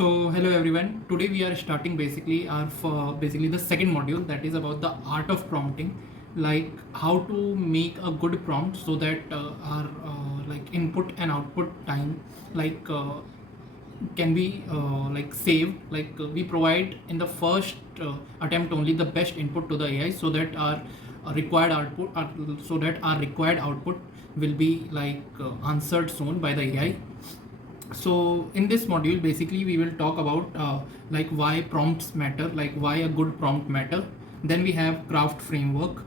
So hello everyone. Today we are starting basically basically the second module, that is about the art of prompting, like how to make a good prompt so that our like input and output time like can be like saved. We provide in the first attempt only the best input to the AI so that our required output will be answered soon by the AI. So in this module basically we will talk about like why prompts matter, like why a good prompt matter. Then we have craft framework,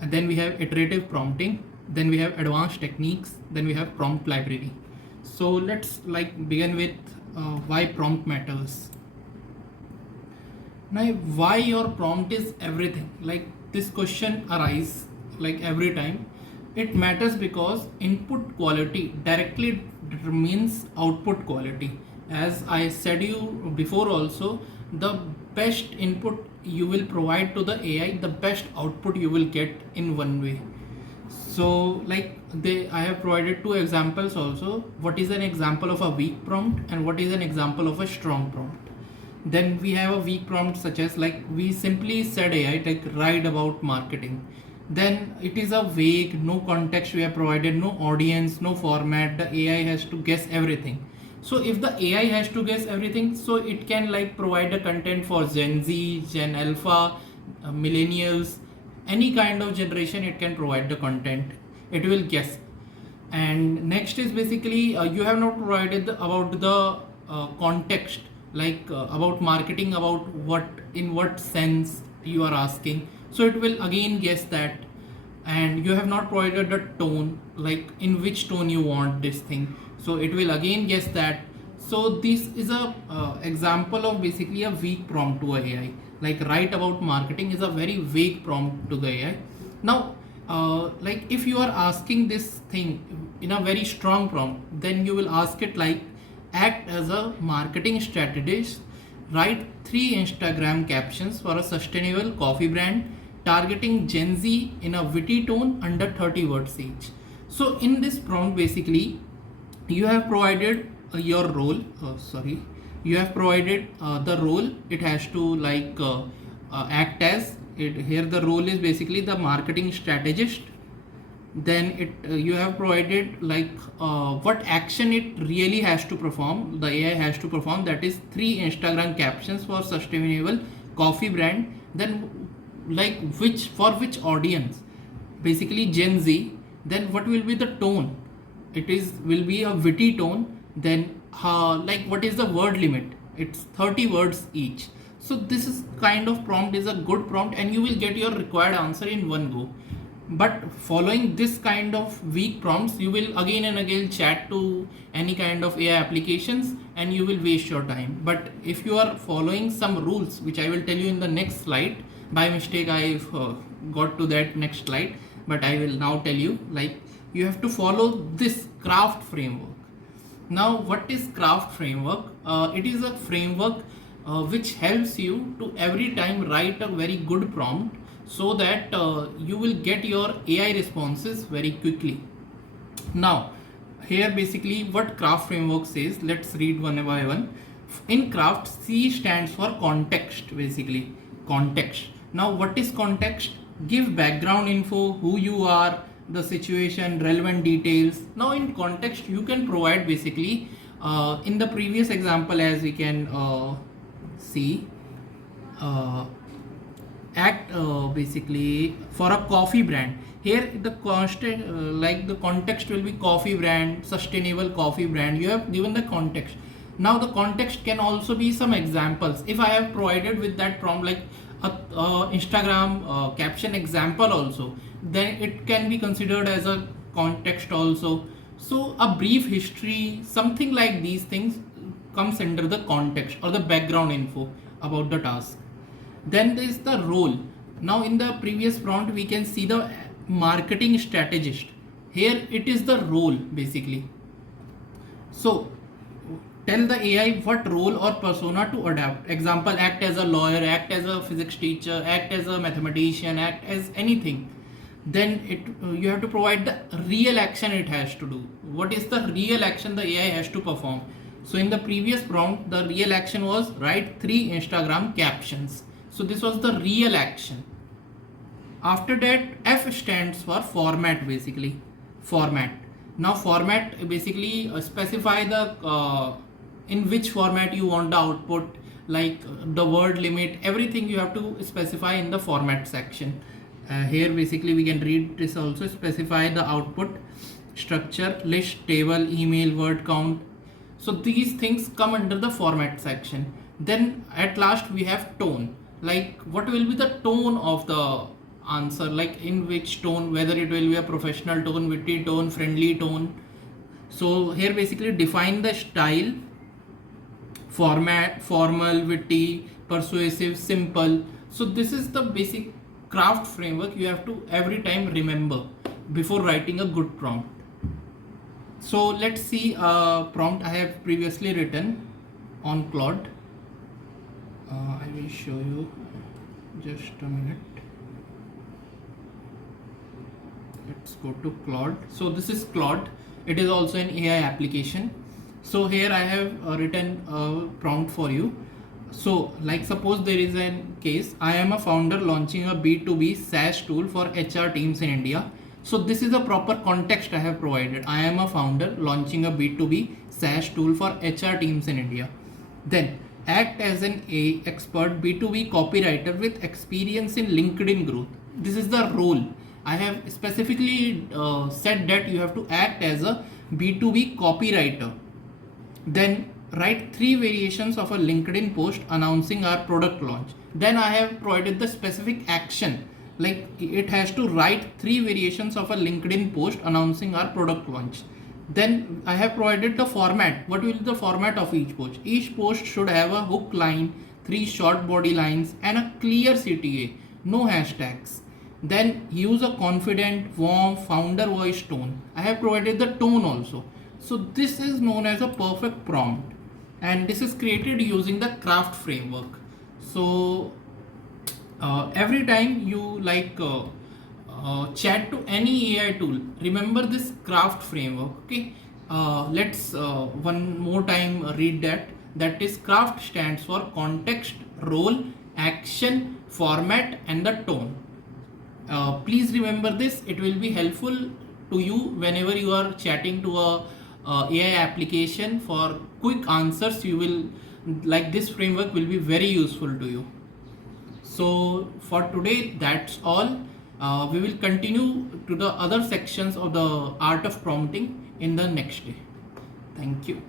and then we have iterative prompting, then we have advanced techniques, then we have prompt library. So let's begin with why prompt matters. Now, why your prompt is everything, like this question arises like every time. It matters because input quality directly determines output quality. As I said you before also, the best input you will provide to the AI, the best output you will get in one way. So I have provided two examples also. What is an example of a weak prompt and what is an example of a strong prompt? Then we have a weak prompt such as we simply said AI write about marketing. Then it is a vague, no context we have provided, no audience, no format. The AI has to guess everything. So if the AI has to guess everything, so it can provide a content for Gen Z, Gen Alpha, millennials, any kind of generation. It can provide the content. It will guess. And next is basically you have not provided about the context, about marketing, about in what sense you are asking, so it will again guess that. And you have not provided the tone, like in which tone you want this thing, so it will again guess that. So this is a example of basically a weak prompt to AI. Like write about marketing is a very vague prompt to the AI. Now if you are asking this thing in a very strong prompt, then you will ask it act as a marketing strategist, write 3 Instagram captions for a sustainable coffee brand targeting Gen Z in a witty tone under 30 words each. So in this prompt basically you have provided your role, you have provided the role it has to act as. Here the role is basically the marketing strategist. Then you have provided what action it really has to perform, the AI has to perform, that is 3 Instagram captions for sustainable coffee brand. Then which audience, basically Gen Z. Then what will be the tone, will be a witty tone. Then what is the word limit, it's 30 words each. So this is kind of prompt is a good prompt and you will get your required answer in one go. But following this kind of weak prompts, you will again and again chat to any kind of AI applications and you will waste your time. But if you are following some rules, which I will tell you in the next slide, by mistake I've got to that next slide, but I will now tell you, you have to follow this craft framework. Now what is craft framework? It is a framework which helps you to every time write a very good prompt, so that you will get your AI responses very quickly. Now here basically what craft framework says, let's read one by one. In craft, C stands for context, basically context. Now what is context? Give background info, who you are, the situation, relevant details. Now in context you can provide basically in the previous example, as we can see, act basically for a coffee brand. Here the constant the context will be coffee brand, sustainable coffee brand. You have given the context. Now the context can also be some examples. If I have provided with that prompt a Instagram caption example also, then it can be considered as a context also. So a brief history, something like these things comes under the context or the background info about the task. Then there is the role. Now in the previous prompt we can see the marketing strategist. Here it is the role basically. So tell the AI what role or persona to adapt. Example, act as a lawyer, act as a physics teacher, act as a mathematician, act as anything. Then you have to provide the real action it has to do. What is the real action the AI has to perform? So in the previous prompt, the real action was write 3 Instagram captions. So this was the real action. After that, F stands for format, basically. Format. Now format basically specify the in which format you want the output, like the word limit, everything you have to specify in the format section. Here basically we can read this also, specify the output, structure, list, table, email, word count. So these things come under the format section. Then at last we have tone, like what will be the tone of the answer, like in which tone, whether it will be a professional tone, witty tone, friendly tone. So here basically define the style, format, formal, witty, persuasive, simple. So this is the basic craft framework you have to every time remember before writing a good prompt. So let's see a prompt I have previously written on Claude. I will show you, just a minute. Let's go to Claude. So this is Claude. It is also an AI application. So here I have written a prompt for you. So like suppose there is a case, I am a founder launching a B2B SaaS tool for HR teams in India. So this is a proper context I have provided. I am a founder launching a B2B SaaS tool for HR teams in India. Then act as an expert B2B copywriter with experience in LinkedIn growth. This is the role. I have specifically said that you have to act as a B2B copywriter. Then write 3 variations of a LinkedIn post announcing our product launch. Then I have provided the specific action, like it has to write 3 variations of a LinkedIn post announcing our product launch. Then I have provided the format. What will be the format of each post? Each post should have a hook line, 3 short body lines and a clear CTA, no hashtags. Then use a confident, warm, founder voice tone. I have provided the tone also. So this is known as a perfect prompt, and this is created using the craft framework. So every time you chat to any AI tool, remember this craft framework. Okay, let's one more time read that. That is, craft stands for context, role, action, format and the tone. Please remember this. It will be helpful to you whenever you are chatting to a AI application for quick answers. You will like this framework will be very useful to you. So for today, that's all. We will continue to the other sections of the art of prompting in the next day. Thank you.